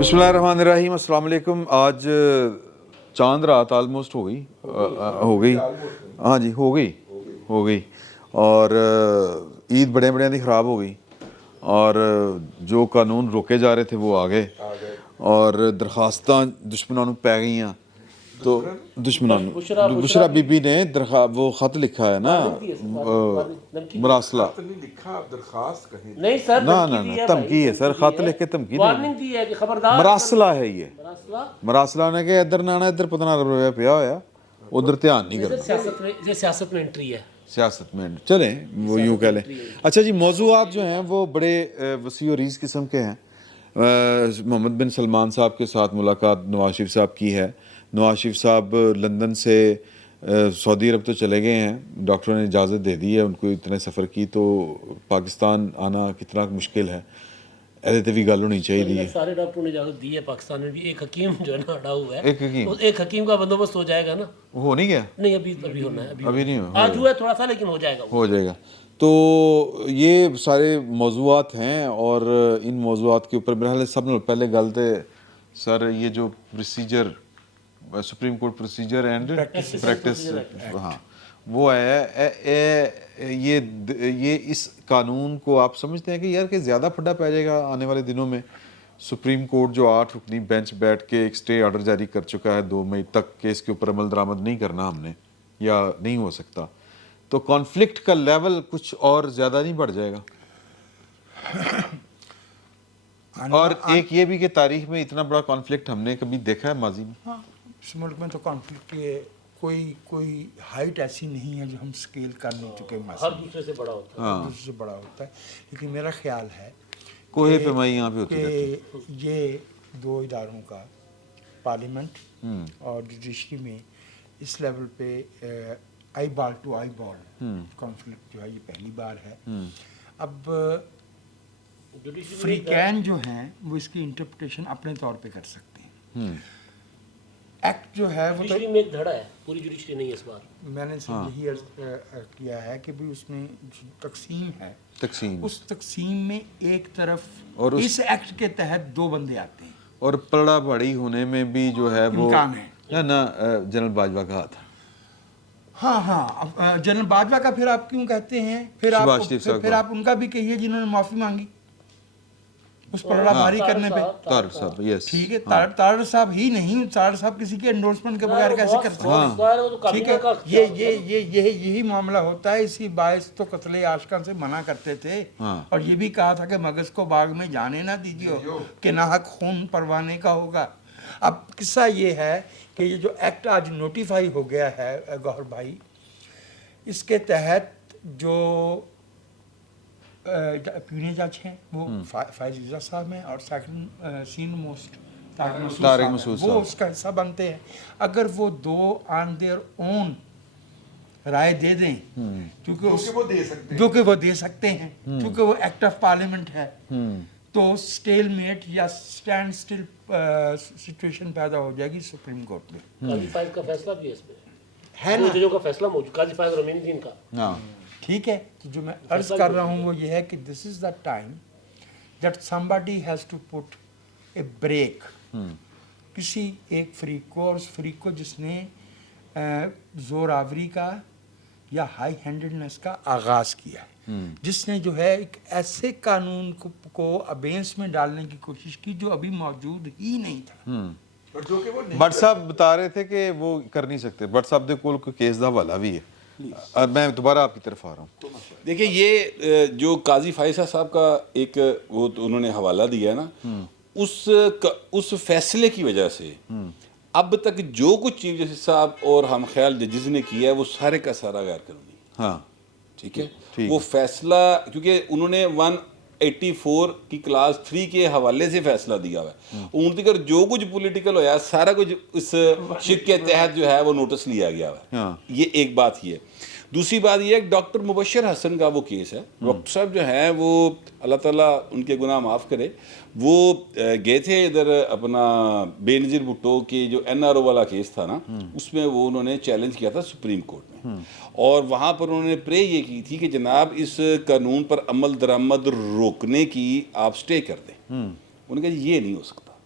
बिस्मिल्लाहिर्रहमानिर्रहीम, अस्सलाम वालेकुम। आज चांद रात आलमोस्ट हो गई हाँ जी, हो गई और ईद बड़े बड़े दी ख़राब हो गई और जो कानून रोके जा रहे थे वो आ गए और दरखास्तां दुश्मनों नूं पै गईयां। तो बुशरा बीबी ने वो ख़त लिखा है ना, मरासला नहीं सर, ना धमकी है सर, ख़त लिख के धमकी वार्निंग दी है कि खबरदार। मरासला है ये, मरासला ने कि इधर ना आना, इधर पता ना रोया पिया होया, उधर ध्यान नहीं करना। सियासत में एंट्री है, सियासत में चलें, वो यूँ कह लें। अच्छा जी, मौज़ूआत जो हैं वो बड़े वसी और रीज़ किस्म के हैं। मोहम्मद बिन सलमान साहब के साथ मुलाकात नवाज शरीफ साहब की है। नवाज शरीफ साहब लंदन से सऊदी अरब तो चले गए हैं, डॉक्टरों ने इजाज़त दे दी है उनको इतने सफ़र की, तो पाकिस्तान आना कितना मुश्किल है, ਇਹਦੇ भी गल होनी चाहिए। सारे डॉक्टरों ने इजाजत दी है, पाकिस्तान में भी एक हकीम जो है ना अड़ा हुआ है, एक हकीम का बंदोबस्त हो जाएगा ना। हो नहीं गया, नहीं अभी होना है, अभी नहीं हुआ, आज हुआ है थोड़ा सा, लेकिन हो जाएगा। तो ये सारे मौज़ूआत हैं और इन मौज़ूआत के ऊपर मेरे ख्याल सब नाल पहले गल ते सर ये जो procedure supreme court procedure and practice हाँ वो है, ये इस कानून को आप समझते हैं कि यार कि ज़्यादा फड्डा पै जाएगा आने वाले दिनों में। सुप्रीम कोर्ट जो 8 रुकनी बेंच बैठ के एक स्टे ऑर्डर जारी कर चुका है 2 मई तक के इसके ऊपर अमल दरामद नहीं करना हमने या नहीं हो सकता, तो कॉन्फ्लिक्ट का लेवल कुछ और ज़्यादा नहीं बढ़ जाएगा? और एक ये भी कि तारीख में इतना बड़ा कॉन्फ्लिक्ट हमने कभी देखा है माजी में? हाँ, इस मुल्क में तो कॉन्फ्लिक्ट के कोई हाइट ऐसी नहीं है जो हम स्केल कर नहीं चुके। हर दूसरे से बड़ा होता है, दूसरे से बड़ा होता है। लेकिन मेरा ख्याल है कोहे पे मैं यहाँ पे होती कि ये दो इदारों का पार्लियामेंट और जुडिशरी में इस लेवल पे eyeball to eyeball conflict जो है ये पहली बार है। अब फ्री कैन जो हैं वो इसकी इंटरप्रिटेशन अपने तौर पे कर सकते हैं। एक्ट जो है वो तो में एक धड़ा है, पूरी जुडिशरी नहीं है इस बार। मैंने यही अर्ज किया है कि भाई उसमें तकसीम है, उस तकसीम में एक तरफ और इस एक्ट के तहत 2 बंदे आते हैं और पलड़ा बड़ी होने में भी जो है वो है ना जनरल बाजवा का हाथ। हाँ, जनरल बाजवा का फिर आप क्यों कहते हैं? फिर आप उनका भी कहिए जिन्होंने माफी मांगी उस पलड़ा भारी करने पे। तारक साहब, यस ठीक है, तारक साहब ही नहीं, तारक साहब किसी के एंडोर्समेंट के बगैर कैसे कर सकते हैं? ठीक है, यही मामला होता है। इसी बायस तो कत्ले आशिकां से मना करते थे और ये भी कहा था कि मगज को बाग में जाने ना दीजिए कि नाहक खून परवाने का होगा। अब किस्सा ये है कि ये जो एक्ट आज नोटिफाई हो गया है गौहर भाई, इसके तहत जो पीने जज हैं वो फायज इज़ा साहब हैं और second senior most Tariq Masood sahab, वो उसका हिस्सा बनते हैं। अगर वो 2 ऑन देयर ओन राय दे दें, क्योंकि वो दे सकते हैं क्योंकि वो एक्ट ऑफ पार्लियामेंट है, तो स्टेलमेट या स्टैंड स्टिल सिचुएशन पैदा हो जाएगी सुप्रीम कोर्ट में। काजी फाइज का फैसला भी है ना, जजों का फैसला मौजूद, काजी फाइज रोमेनी दिन का। ठीक है, तो जो मैं अर्ज कर रहा हूँ वो ये है कि this is the time that somebody has to put a break किसी एक फ्रीक को जिसने जोरावरी का या हाई हैंडेडनेस का आगाज किया, जिसने जो है एक ऐसे कानून को अबेंस में डालने की कोशिश की जो अभी मौजूद ही नहीं था। भट्ट साहब बता रहे थे कि वो कर नहीं सकते। भट्ट साहब दे कोल कोई केस दा हवाला भी है। मैं दोबारा आपकी तरफ आ रहा हूँ। देखिए, ये जो काजी फाइसा साहब का एक वो तो उन्होंने हवाला दिया ना, उस फैसले की वजह से अब तक जो कुछ चीफ जस्टिस साहब और हम ख्याल जजेस ने किया है वो सारे का सारा गैर कानूनी। हाँ, ठीक है, वो फैसला क्योंकि उन्होंने 184 की क्लास 3 के हवाले से फैसला दिया हुआ है। उन तक जो कुछ पॉलिटिकल होया सारा कुछ इस शिक के तहत जो है वो नोटिस लिया गया है। ये एक बात ही है। दूसरी बात ये है कि डॉक्टर मुबशर हसन का वो केस है। डॉक्टर साहब जो हैं वो अल्लाह ताला उनके गुनाह माफ़ करे, वो गए थे इधर अपना बेनज़ीर भुट्टो के जो NRO वाला केस था ना, उसमें वो उन्होंने चैलेंज किया था सुप्रीम कोर्ट में और वहाँ पर उन्होंने प्रे ये की थी कि जनाब इस कानून पर अमल दरामद रोकने की आप स्टे कर दें। उन्होंने कहा ये नहीं हो सकता।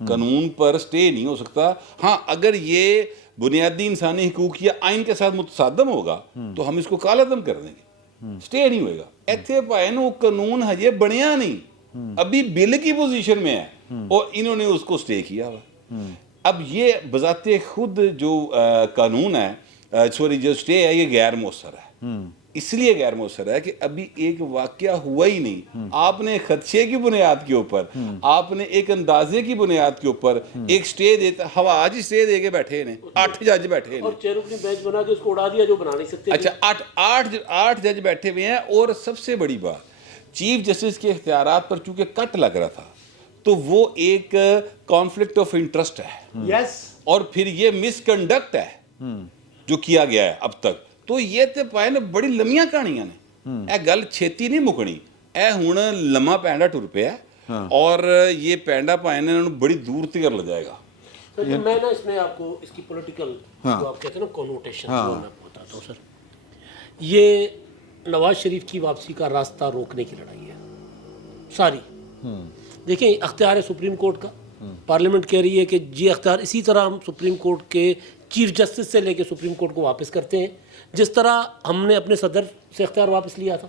قانون پر سٹے نہیں ہو سکتا. ہاں اگر یہ بنیادی انسانی حقوق یا آئین کے ساتھ متصادم ہوگا تو ہم اس کو کالعدم کر دیں گے, سٹے نہیں ہوئے گا. ایتھے پائے وہ قانون ہجے بنیا نہیں, ابھی بل کی پوزیشن میں ہے اور انہوں نے اس کو سٹے کیا ہوا. اب یہ بذات خود جو قانون ہے, سوری جو سٹے ہے, یہ غیر مؤثر ہے. اس لیے غیر مؤثر ہے کہ ابھی ایک واقعہ ہوا ہی نہیں. آپ نے خدشے کی بنیاد کے اوپر, آپ نے ایک اندازے کی بنیاد کے اوپر ایک سٹے دیتا, ہوا آج ہی سٹے دے کے بیٹھے ہیں, 8 جج بیٹھے ہیں, اور 6 رکنی بینچ بنا کے اس کو اڑا دیا جو بنا نہیں سکتے. اچھا 8 جج بیٹھے ہوئے ہیں. اور سب سے بڑی بات, چیف جسٹس کے اختیارات پر چونکہ کٹ لگ رہا تھا تو وہ ایک کانفلکٹ آف انٹرسٹ ہے. یس. اور پھر یہ مس کنڈکٹ ہے جو کیا گیا ہے اب تک. تو یہ تے پائے نے بڑی لمیاں کہانیاں نے, اے گل چھیتی نہیں مکنی, اے ہن لمحہ پینڈا ٹر پیا اور یہ پینڈا پائے نے بڑی دور تک لے جائے گا. سر میں نا اس میں آپ کو اس کی پولیٹیکل جو آپ کہتے ہیں نا کنوٹیشن وہ میں بتاتا ہوں. سر یہ نواز شریف کی واپسی کا راستہ روکنے کی لڑائی ہے ساری. دیکھیں اختیار ہے سپریم کورٹ کا, پارلیمنٹ کہہ رہی ہے کہ یہ اختیار اسی طرح ہم سپریم کورٹ کے چیف جسٹس سے لے کے سپریم کورٹ کو واپس کرتے ہیں جس طرح ہم نے اپنے صدر سے اختیار واپس لیا تھا.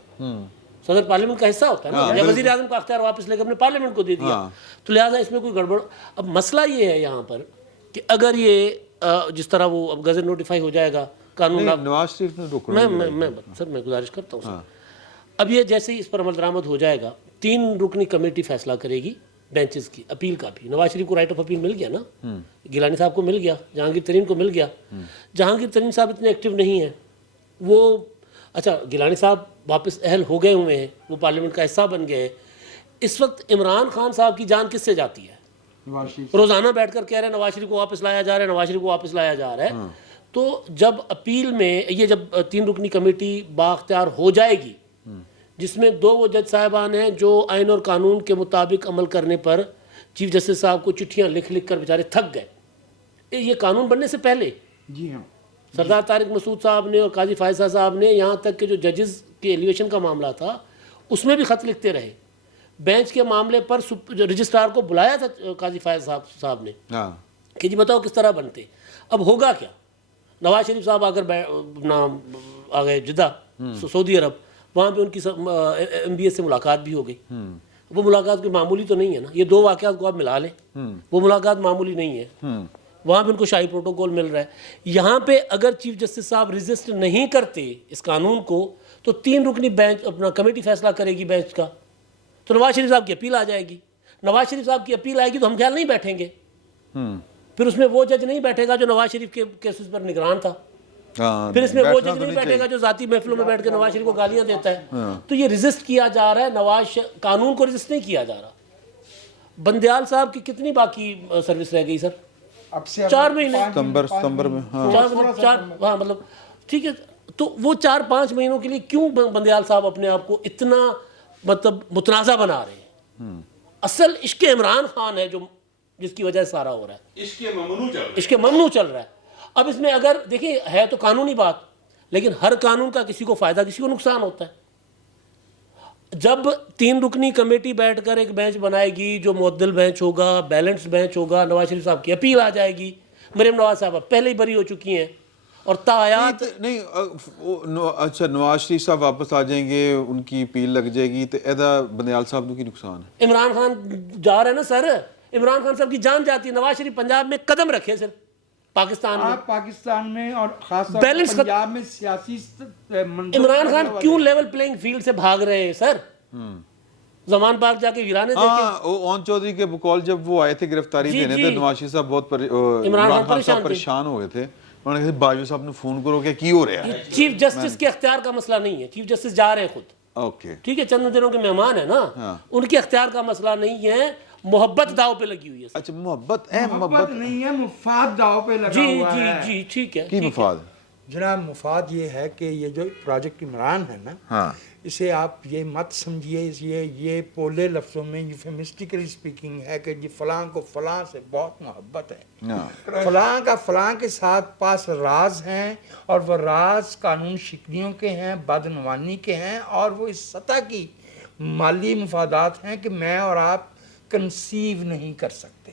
صدر پارلیمنٹ کا حصہ ہوتا ہے نا, یا وزیر اعظم کا اختیار واپس لے کے اپنے پارلیمنٹ کو دے دیا. تو لہٰذا اس میں کوئی گڑبڑ. اب مسئلہ یہ ہے یہاں پر کہ اگر یہ جس طرح وہ اب گزٹ نوٹیفائی ہو جائے گا قانون, نواز شریف نے روکنا, میں گزارش کرتا ہوں سر, اب یہ جیسے ہی اس پر عمل درآمد ہو جائے گا 3 رکنی کمیٹی فیصلہ کرے گی بینچز کی اپیل کا بھی. نواز شریف کو رائٹ آف اپیل مل گیا نا, گیلانی صاحب کو مل گیا, جہانگیر ترین کو مل گیا. جہانگیر ترین صاحب اتنے ایکٹیو نہیں ہیں, وہ اچھا گیلانی صاحب واپس اہل ہو گئے ہوئے ہیں, وہ پارلیمنٹ کا حصہ بن گئے ہیں. اس وقت عمران خان صاحب کی جان کس سے جاتی ہے؟ روزانہ بیٹھ کر کہہ رہے ہیں نواز شریف کو واپس لایا جا رہا ہے, نواز شریف کو واپس لایا جا رہا ہے. تو جب اپیل میں یہ جب 3 رکنی کمیٹی بااختیار ہو جائے گی جس میں 2 وہ جج صاحبان ہیں جو آئین اور قانون کے مطابق عمل کرنے پر چیف جسٹس صاحب کو چٹھیاں لکھ کر بیچارے تھک گئے. یہ قانون بننے سے پہلے جی ہاں سردار طارق مسعود صاحب نے اور قاضی فائزہ صاحب نے یہاں تک کہ جو ججز کے ایلیویشن کا معاملہ تھا اس میں بھی خط لکھتے رہے. بینچ کے معاملے پر رجسٹرار کو بلایا تھا قاضی فائز صاحب نے کہ جی بتاؤ کس طرح بنتے. اب ہوگا کیا؟ نواز شریف صاحب آ گئے جدہ سعودی عرب, وہاں پہ ان کی MBS سے ملاقات بھی ہو گئی. وہ ملاقات کوئی معمولی تو نہیں ہے نا, یہ 2 واقعات کو آپ ملا لیں, وہ ملاقات معمولی نہیں ہے. وہاں پہ ان کو شاہی پروٹوکول مل رہا ہے. یہاں پہ اگر چیف جسٹس صاحب ریزسٹ نہیں کرتے اس قانون کو تو 3 رکنی بینچ اپنا کمیٹی فیصلہ کرے گی بینچ کا, تو نواز شریف صاحب کی اپیل آ جائے گی. نواز شریف صاحب کی اپیل آئے گی تو ہم خیال نہیں بیٹھیں گے, پھر اس میں وہ جج نہیں بیٹھے گا جو نواز شریف کے کیسز پر نگران تھا, پھر اس میں وہ جج نہیں بیٹھے گا جو ذاتی محفلوں میں بیٹھ کے نواز شریف کو گالیاں دیتا ہے. تو یہ ریزسٹ کیا جا رہا ہے, قانون کو ریزسٹ نہیں کیا جا رہا. بندیال صاحب کی کتنی باقی سروس رہ گئی سر؟ اب سے 4 مہینے, ستمبر میں. ہاں مطلب ٹھیک ہے. تو وہ 4-5 مہینوں کے لیے کیوں بندیال صاحب اپنے آپ کو اتنا مطلب متنازع بنا رہے ہیں؟ اصل عشق عمران خان ہے جو جس کی وجہ سے سارا ہو رہا ہے, عشق ممنوع چل رہا ہے. اب اس میں اگر دیکھیں ہے تو قانونی بات, لیکن ہر قانون کا کسی کو فائدہ کسی کو نقصان ہوتا ہے. جب 3 رکنی کمیٹی بیٹھ کر ایک بینچ بنائے گی جو معدل بینچ ہوگا, بیلنس بینچ ہوگا, نواز شریف صاحب کی اپیل آ جائے گی. مریم نواز صاحبہ پہلے ہی بری ہو چکی ہیں اور تاحیات نہیں. اچھا نواز شریف صاحب واپس آ جائیں گے, ان کی اپیل لگ جائے گی تو ایدا بندیال صاحب کو کی نقصان ہے؟ عمران خان جا رہے ہیں نا سر, عمران خان صاحب کی جان جاتی ہے. نواز شریف پنجاب میں قدم رکھے صرف پاکستان میں اور خاص طور پر پنجاب میں سیاسی عمران خان کیوں لیول پلینگ فیلڈ سے بھاگ رہے ہیں سر؟ زمان پارک جا کے ویرانے دیکھیں. اون چودھری کے بقول جب وہ آئے تھے گرفتاری دینے تھے, نواز شریف صاحب بہت عمران خان صاحب پریشان ہو گئے تھے. انہوں نے کہا باجوہ صاحب نے فون کرو کہ کی ہو رہا ہے. چیف جسٹس کے اختیار کا مسئلہ نہیں ہے, چیف جسٹس جا رہے ہیں خود, اوکے ٹھیک ہے, چند دنوں کے مہمان ہیں نا, ان کے اختیار کا مسئلہ نہیں ہے. محبت داؤ پہ لگی ہوئی ہے. اچھا محبت نہیں ہے, مفاد داؤ پہ لگا ہوا ہے. جی ٹھیک ہے. کی مفاد جناب؟ مفاد یہ ہے کہ یہ جو پروجیکٹ عمران ہے نا, اسے آپ یہ مت سمجھیے یہ پولے لفظوں میں یوفیمسٹیکلی سپیکنگ ہے کہ جی فلاں کو فلاں سے بہت محبت ہے, فلاں کا فلاں کے ساتھ پاس راز ہیں اور وہ راز قانون شکنیوں کے ہیں, بدعنوانی کے ہیں, اور وہ اس سطح کی مالی مفادات ہیں کہ میں اور آپ کنسیو نہیں کر سکتے.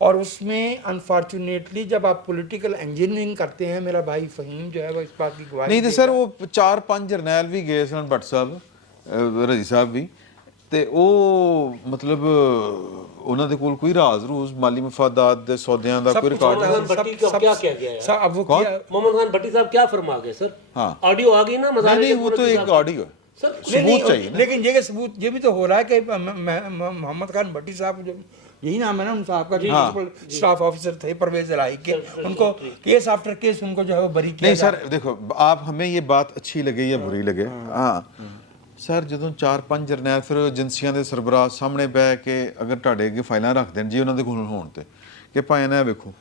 और उसमें अनफॉर्चुनेटली जब आप पॉलिटिकल इंजीनियरिंग करते हैं, मेरा भाई फहीम जो है वो इस बात की गवाही ਨਹੀਂ ਤੇ ਸਰ ਉਹ 4-5 ਜਰਨੈਲ ਵੀ ਗਏ ਸਨ ਭੱਟ ਸਾਹਿਬ, ਰਜੀ ਸਾਹਿਬ ਵੀ, ਤੇ ਉਹ ਮਤਲਬ ਉਹਨਾਂ ਦੇ ਕੋਲ ਕੋਈ ਰਾਜ਼ ਰੂਜ਼ ਮਾਲੀ ਮਫਾਦਾਤ ਦੇ ਸੌਦਿਆਂ ਦਾ ਕੋਈ ਰਿਕਾर्ड मोहम्मद खान भट्टी का क्या किया गया है? अब वो कौन? किया मोहम्मद खान भट्टी साहब क्या फरमा गए सर? हाँ। ऑडियो आ गई ना नहीं मज़ार नहीं, वो तो एक ऑडियो है, सर सबूत चाहिए ना। लेकिन ये सबूत ये भी तो हो रहा है कि मोहम्मद खान भट्टी साहब जो यही नाम है ना उन साहब का, प्रिंसिपल स्टाफ ऑफिसर थे परवेज इलाही के, उनको केस आफ्टर केस उनको जो है वो बरी किया। नहीं सर देखो, आप हमें ये बात अच्छी लगे या बुरी लगे, हाँ ਸਰ ਜਦੋਂ 4-5 ਜਰਨੈਲ ਫਿਰ ਏਜੰਸੀਆਂ ਦੇ ਸਰਬਰਾਹ ਸਾਹਮਣੇ ਬਹਿ ਕੇ ਅਗਰ ਤੁਹਾਡੇ ਅੱਗੇ ਫਾਈਲਾਂ ਰੱਖ ਦੇਣ ਜੀ ਉਹਨਾਂ ਦੇ ਕੋਲ ਹੋਣ ਤੇ ਕਿ ਭਾਈ ਨਾ ਵੇਖੋ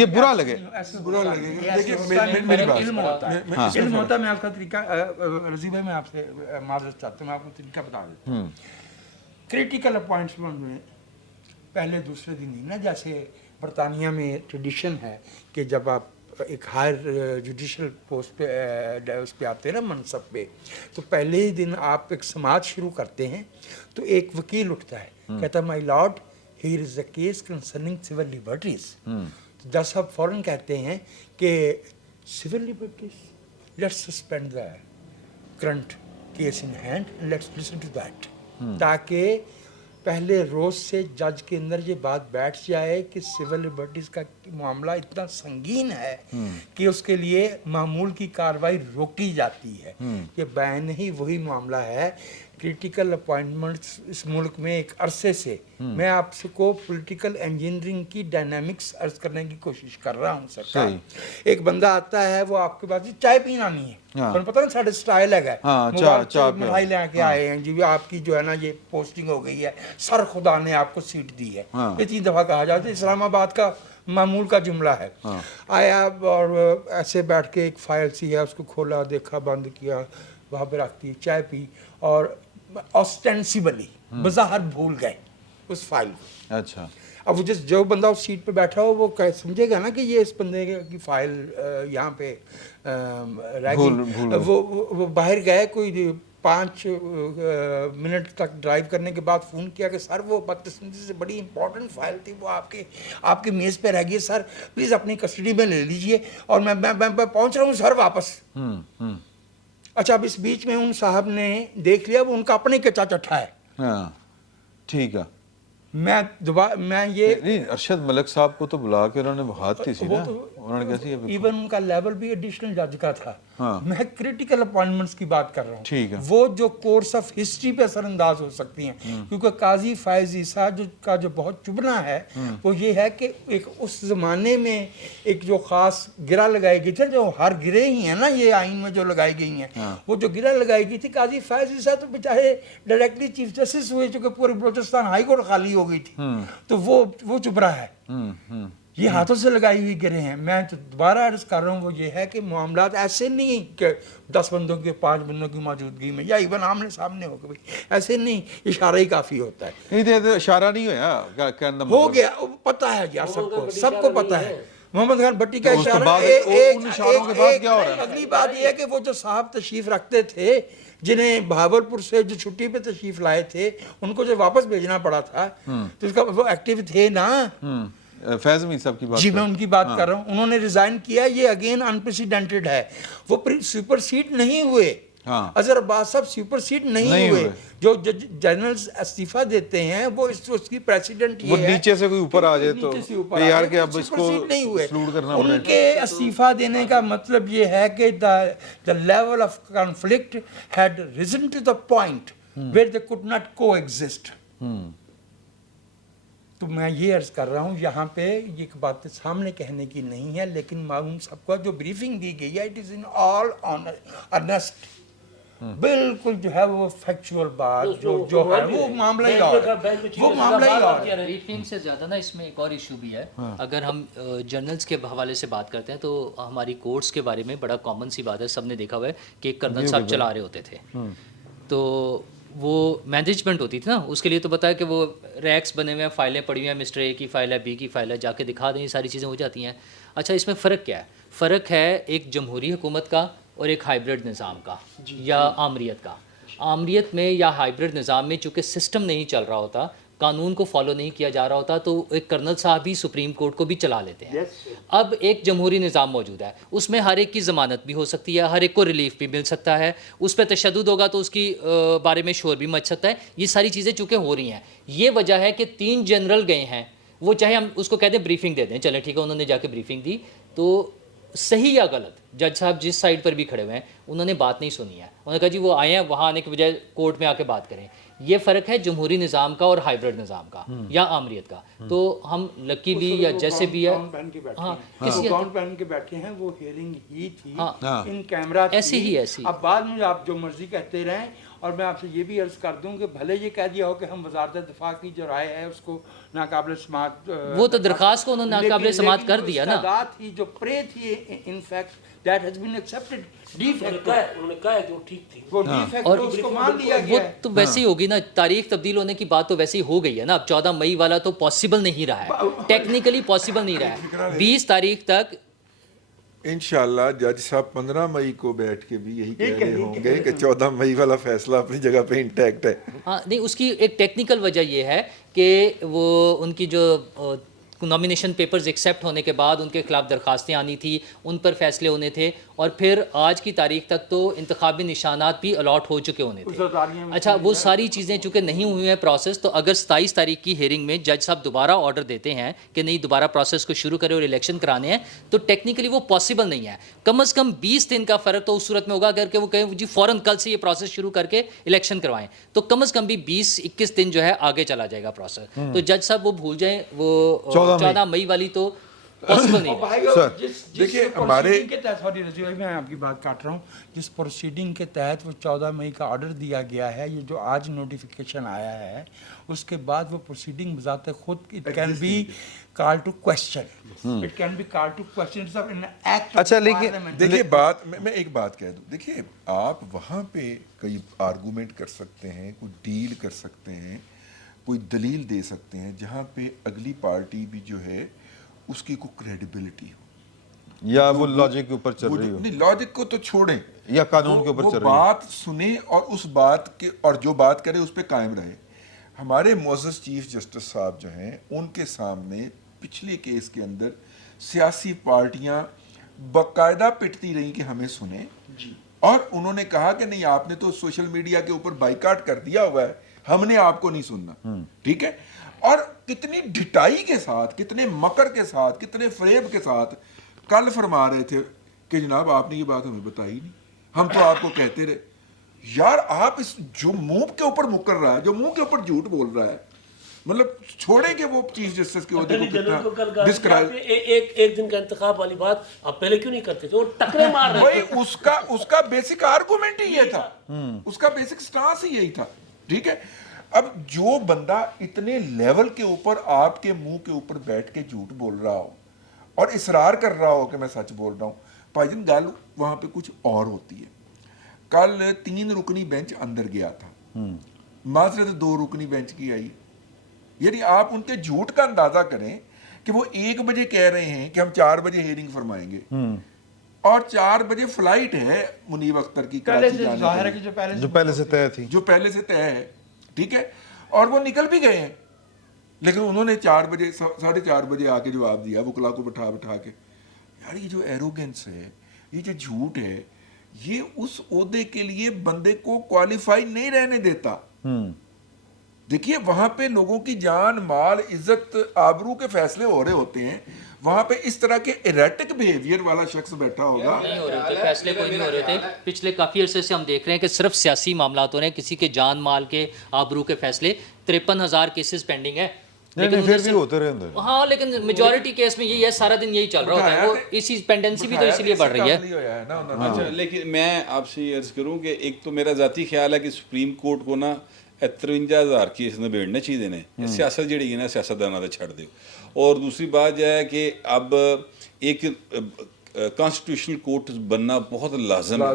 ये बुरा लगे, ऐसे बुरा लगेगा। देखिए मेरी बात इल्म होता है, इल्म होता है। मैं आपका तरीका रजी भाई, मैं आपसे माजरत चाहता हूँ, मैं आपको तरीका बता देता हूँ। क्रिटिकल अपॉइंटमेंट में पहले दूसरे दिन ही ना, जैसे बरतानिया में ट्रेडिशन है कि जब आप एक हायर जुडिशल पोस्ट पे उस पे आते हैं ना, मनसब पे, तो पहले ही दिन आप एक समाज शुरू करते हैं तो एक वकील उठता है, कहता है my lord here is the case concerning civil liberties. तो जज साहब फौरन कहते हैं कि civil liberties, let's suspend the current case in hand and let's listen to that, ताकि पहले रोज़ से जज के अंदर ये बात बैठ जाए कि सिविल लिबर्टीज़ का मामला इतना संगीन है कि उसके लिए मामूल की कार्रवाई रोकी जाती है। ये बैन ही वही मामला है। क्रिटिकल अपॉइंटमेंट्स इस मुल्क में एक अरसे से, मैं आपको पॉलिटिकल इंजीनियरिंग की डायनामिक्स अर्ज करने की कोशिश कर रहा हूँ सरकार। एक बंदा आता है, वो आपके पास चाय पीना नहीं है, पर पता ना साढ़े स्टाइल है, चाय मिठाई लेके आए हैं जी, आपकी जो है ना ये पोस्टिंग हो गई है, सर खुदा ने आपको सीट दी है। ये 3 दफ़ा कहा जाता है, इस्लामाबाद का मामूल का जुमला है। आया और ऐसे बैठ के एक फाइल सी है, उसको खोला, देखा, बंद किया, वहाँ पर रख दी, चाय पी, और ऑस्टेंसिबली बज़ाहिर भूल गए उस फाइल को। अच्छा, अब वो जो बंदा उस सीट पे बैठा हो वो समझेगा ना कि ये इस बंदे की फाइल यहाँ पे रह गई। वो बाहर गए, कोई 5 मिनट तक ड्राइव करने के बाद फ़ोन किया कि सर वो बदकिस्मती से बड़ी इंपॉर्टेंट फाइल थी, वो आपके मेज़ पे रह गई सर, प्लीज़ अपनी कस्टडी में ले लीजिए, और मैं पहुँच रहा हूँ सर वापस। अच्छा, अब इस बीच में उन साहब ने देख लिया, वो उनका अपने के चटा है। हाँ ठीक है। मैं ये नहीं, अरशद मलिक साहब को तो बुला के उन्होंने बात की थी ना, उन्होंने कहा थी इवन उनका लेवल भी एडिशनल जज का था। हाँ। मैं क्रिटिकल अपॉइंटमेंट्स की बात कर रहा हूँ। ठीक है। वो जो कोर्स ऑफ हिस्ट्री पे असरअंदाज हो सकती हैं, क्योंकि काजी फायज ईसा का जो बहुत चुभना है वो ये है कि एक उस ज़माने में एक जो ख़ास गिरा लगाई गई थी, जो हर गिरे ही हैं ना ये आइन में जो लगाई गई हैं, वो जो गिरा लगाई गई थी, काजी फायज ईसा तो बेचारे डायरेक्टली चीफ जस्टिस हुए, चूँकि पूरे बलोचिस्तान हाई कोर्ट खाली हो गई थी, तो वो चुप रहा है। ये हाथों से लगाई हुई गिरे हैं। मैं तो दोबारा अर्ज कर रहा हूँ, वो ये है कि मामला ऐसे नहीं कि 10 बंदों के 5 बंदों की मौजूदगी में या इवन आमने सामने हो गए, ऐसे नहीं, इशारा ही काफ़ी होता है। नहीं तो इशारा नहीं होया, हो गया, पता है यार, सबको पता है। मोहम्मद खान भट्टी का इशारा। अगली बात यह है कि वो जो साहब तशरीफ रखते थे, जिन्हें भावलपुर से जो छुट्टी पे तशरीफ लाए थे, उनको जो वापस भेजना पड़ा था, तो इसका वो एक्टिव थे ना। फैज मीर साहब की बात जी, मैं उनकी बात कर रहा हूँ। उन्होंने रिजाइन किया, ये अगेन अनप्रेसिडेंटेड है। वो सुपरसीड नहीं हुए, अजहर अब्बास साहब सुपरसीड नहीं हुए। जो जनरल्स इस्तीफा देते हैं वो उसकी प्रेसिडेंट वो नीचे से कोई ऊपर आ जाए तो यार कि अब इसको नहीं हुए, एक्सक्लूड करना पड़ेगा। उनके इस्तीफा देने का मतलब ये है कि the level of conflict had risen to the point where they could not coexist. तो मैं ये अर्ज कर रहा हूँ, यहाँ पे ये बात सामने कहने की नहीं है, लेकिन मालूम सबको जो ब्रीफिंग दी गई है, it is in all honest, बिल्कुल जो है वो फैक्चुअल बात जो है वो मामला ही और वो मामला ही और। ब्रीफिंग से ज़्यादा ना इसमें एक और इशू भी है। अगर हम जर्नल्स के हवाले से बात करते हैं तो हमारी कोर्ट्स के बारे में बड़ा कॉमन सी बात है, सबने देखा हुआ है कि एक कर्नल साहब चला रहे होते थे, तो वो मैनेजमेंट होती थी ना, उसके लिए तो पता है कि वो रैक्स बने हुए हैं, फाइलें पड़ी हुई हैं, मिस्टर ए की फाइल है, बी की फाइल है, जाके दिखा दें, ये सारी चीज़ें हो जाती हैं। अच्छा, इसमें फ़र्क क्या है? फ़र्क है एक जमहूरी हुकूमत का और एक हाइब्रिड निज़ाम का या आमरीत का। आमरीत में या हाइब्रिड निज़ाम में चूँकि सिस्टम नहीं चल रहा होता, قانون کو فالو نہیں کیا جا رہا ہوتا تو ایک کرنل صاحب بھی سپریم کورٹ کو بھی چلا لیتے ہیں. اب ایک جمہوری نظام موجود ہے, اس میں ہر ایک کی ضمانت بھی ہو سکتی ہے, ہر ایک کو ریلیف بھی مل سکتا ہے, اس پہ تشدد ہوگا تو اس کی بارے میں شور بھی مچ سکتا ہے. یہ ساری چیزیں چونکہ ہو رہی ہیں, یہ وجہ ہے کہ 3 جنرل گئے ہیں, وہ چاہے ہم اس کو کہتے ہیں بریفنگ دے دیں, چلیں ٹھیک ہے انہوں نے جا کے بریفنگ دی, تو صحیح یا غلط جج صاحب جس سائڈ پر بھی کھڑے ہوئے ہیں انہوں نے بات نہیں سنی ہے. انہوں نے کہا جی وہ آئے ہیں, وہاں آنے کے بجائے کورٹ میں آ کے بات کریں. یہ فرق ہے جمہوری نظام کا اور ہائیبرڈ نظام کا یا آمریت کا. تو ہم لکی بھی یا جیسے بھی ہے, ہاں کسی گاؤن پہن کے بیٹھے ہیں, وہ ہیئرنگ ہی تھی ان کیمرہ ایسی ہی ایسی. اب بعد میں آپ جو مرضی کہتے رہیں, اور میں آپ سے یہ بھی عرض کر دوں کہ بھلے یہ کہہ دیا ہو کہ ہم وزارت دفاع کی جو رائے ہے اس کو ناقابل سماعت, وہ تو درخواست کو انہوں نے ناقابل سماعت کر دیا نا. تھی جو پرے تھی in fact that has been accepted, D fact انہوں نے کہا ہے کہ وہ ٹھیک تھی, وہ ڈی فیکٹ اور اس کو مان لیا وہ گیا ہے. تو ویسے ہی ہوگی نا, تاریخ تبدیل ہونے کی بات تو ویسے ہی ہو گئی ہے نا. اب 14 مئی والا تو پاسبل نہیں رہا ہے, ٹیکنیکلی پاسبل نہیں رہا ہے. 20 تاریخ تک انشاءاللہ جج صاحب 15 مئی کو بیٹھ کے بھی یہی کہہ رہے ہوں گے کہ 14 مئی والا فیصلہ اپنی جگہ پہ انٹیکٹ ہے. ہاں نہیں, اس کی ایک ٹیکنیکل وجہ یہ ہے کہ وہ ان کی جو نامینیشن پیپرز ایکسیپٹ ہونے کے بعد ان کے خلاف درخواستیں آنی تھی, ان پر فیصلے ہونے تھے, اور پھر آج کی تاریخ تک تو انتخابی نشانات بھی الاٹ ہو چکے ہونے تھے. اچھا وہ ساری چیزیں چونکہ نہیں ہوئی ہیں پروسیس, تو اگر 27 تاریخ کی ہیئرنگ میں جج صاحب دوبارہ آرڈر دیتے ہیں کہ نہیں دوبارہ پروسیس کو شروع کرے اور الیکشن کرانے ہیں, تو ٹیکنیکلی وہ پاسبل نہیں ہے. کم از کم 20 دن کا فرق تو اس صورت میں ہوگا اگر کہ وہ کہیں جی فوراً کل سے یہ پروسیس شروع کر کے الیکشن کروائیں, تو کم از کم بھی 20-21 دن جو ہے آگے چلا جائے گا پروسیس. تو جج صاحب وہ بھول جائیں, وہ 14 مئی والی تو پاسبل نہیں ہے. دیکھیے ہمارے میں آپ کی بات کاٹ رہا ہوں, جس پروسیڈنگ کے تحت وہ 14 مئی کا آرڈر دیا گیا ہے, یہ جو آج نوٹیفیکیشن آیا ہے, اس کے بعد وہ پروسیڈنگ بذات خود it can be call to question, it can be call to question. اچھا لیکن دیکھیے بات میں ایک بات کہہ دوں, دیکھیے آپ وہاں پہ کئی آرگومنٹ کر سکتے ہیں, کوئی ڈیل کر سکتے ہیں, کوئی دلیل دے سکتے ہیں جہاں پہ اگلی پارٹی بھی جو ہے اس کی کوئی کریڈیبلٹی ہو, یا وہ لاجک کے اوپر چل رہی ہو, نہیں لاجک کو تو چھوڑیں, یا قانون کے اوپر چل رہی ہو, بات سنیں اور اس بات کے اور جو بات کرے اس پہ قائم رہے. ہمارے معزز چیف جسٹس صاحب جو ہیں ان کے سامنے پچھلے کیس کے اندر سیاسی پارٹیاں باقاعدہ پٹتی رہیں کہ ہمیں سنیں, اور انہوں نے کہا کہ نہیں آپ نے تو سوشل میڈیا کے اوپر بائیکاٹ کر دیا ہوا ہے, ہم نے آپ کو نہیں سننا. ٹھیک ہے, اور کتنی ڈھٹائی کے ساتھ, کتنے مکر کے ساتھ, کتنے فریب کے ساتھ کل فرما رہے تھے کہ جناب آپ نے یہ بات ہمیں بتائی نہیں, ہم تو آپ کو کہتے رہے. یار آپ اس جو منہ کے اوپر مکر رہا ہے, جو منہ کے اوپر جھوٹ بول رہا ہے, مطلب چھوڑیں کہ وہ چیف جسٹس کے عہدے کو کتنا ڈسکرائب. ایک دن کا انتخاب والی بات آپ پہلے کیوں نہیں کرتے تھے, وہ ٹکرے مار رہے تھے. اس کا بیسک آرگومنٹ ہی یہ تھا, اس کا بیسک سٹانس ہی یہی تھا. ٹھیک ہے, اب جو بندہ اتنے لیول کے اوپر آپ کے منہ کے اوپر بیٹھ کے جھوٹ بول رہا ہو اور اصرار کر رہا ہو کہ میں سچ بول رہا ہوں, بھائی جان گل وہاں پہ کچھ اور ہوتی ہے. کل 3 رکنی بینچ اندر گیا تھا, معذرت 2 رکنی بینچ کی آئی. یعنی آپ ان کے جھوٹ کا اندازہ کریں کہ وہ 1 بجے کہہ رہے ہیں کہ ہم 4 بجے ہیئرنگ فرمائیں گے, اور 4 بجے فلائٹ ہے منیب اختر کی کراچی جانے کی, جو پہلے سے طے تھی, جو پہلے سے طے ہے. ٹھیک ہے, اور وہ نکل بھی گئے ہیں, لیکن انہوں نے 4 بجے 4:30 بجے آ کے جواب دیا وکلا کو بٹھا کے. یار یہ جو ایروگنس ہے, یہ جو جھوٹ ہے, یہ اس عہدے کے لیے بندے کو کوالیفائی نہیں رہنے دیتا. دیکھیے وہاں پہ لوگوں کی جان, مال, عزت, آبرو کے فیصلے ہو رہے ہوتے ہیں, وہاں پہ اس طرح کے ایریٹک بیہیویئر والا شخص بیٹھا ہوگا. نہیں ہو رہے تھے فیصلے, کوئی نہیں ہو رہے تھے. پچھلے کافی عرصے سے ہم دیکھ رہے ہیں کہ صرف سیاسی معاملات ہو رہے ہیں, کسی کے جان مال کے آبرو کے فیصلے. 53,000 کیسز پینڈنگ ہے, لیکن پھر بھی ہوتے رہے اندر. ہاں لیکن میجورٹی کیس میں یہی ہے, سارا دن یہی چل رہا ہوتا ہے, وہ اسی پینڈنسی بھی تو اسی لیے بڑھ رہی ہے. اچھا لیکن میں آپ سے یہ عرض کروں کہ ایک تو میرا ذاتی خیال ہے کہ سپریم کورٹ کو نا 53,000 کیس نبیڑنے چاہیے نے, سیاست جڑی ہے نا سیاستدانوں سے چھڑ دیو. اور دوسری بات یہ ہے کہ اب ایک کانسٹیٹیوشنل کورٹ بننا بہت لازم ہے.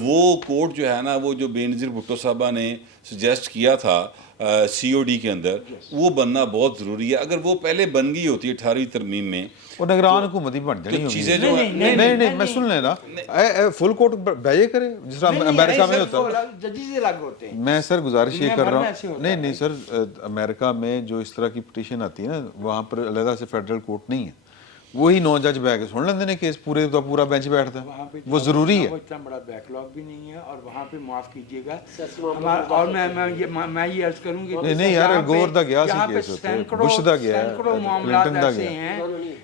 وہ کورٹ جو ہے نا, وہ جو بے نظیر بھٹو صاحبہ نے سجیسٹ کیا تھا, COD के अंदर, वो बनना बहुत ज़रूरी है। अगर वो पहले बन गई होती 18वीं तरमीम में, ਉਹ ਨਿਗਰਾਨ ਹਕੂਮਤ ਹੀ ਬਣ ਜਾਣੀ तो होगी। चीज़ें जो नहीं नहीं मैं सुन लेना फुल कोर्ट भेजे करे जिस तरह अमेरिका में होता है। जजेस अलग होते हैं। मैं सर गुजारिश ये दुनिया कर भर रहा में ऐसे हूँ, होता नहीं नहीं सर, अमेरिका में जो इस तरह की पिटीशन आती है ना, वहाँ पर अलहदा से फेडरल कोर्ट नहीं है, वही 9 जज बैठ के सुन लेते हैं केस, पूरे तो पूरा बेंच बैठता वहाँ पे है, वो ज़रूरी वो है। इतना बड़ा बैकलॉग भी नहीं है। और वहाँ पे माफ़ कीजिएगा हमारा, और मैं ये अर्ज करूँगी नहीं यार, यहाँ पे- गोर दा गया सी यहाँ पे केस होते, सैकड़ों बुश दा गया है, सैकड़ों मामला क्लिंटन दा ऐसे गया। हैं,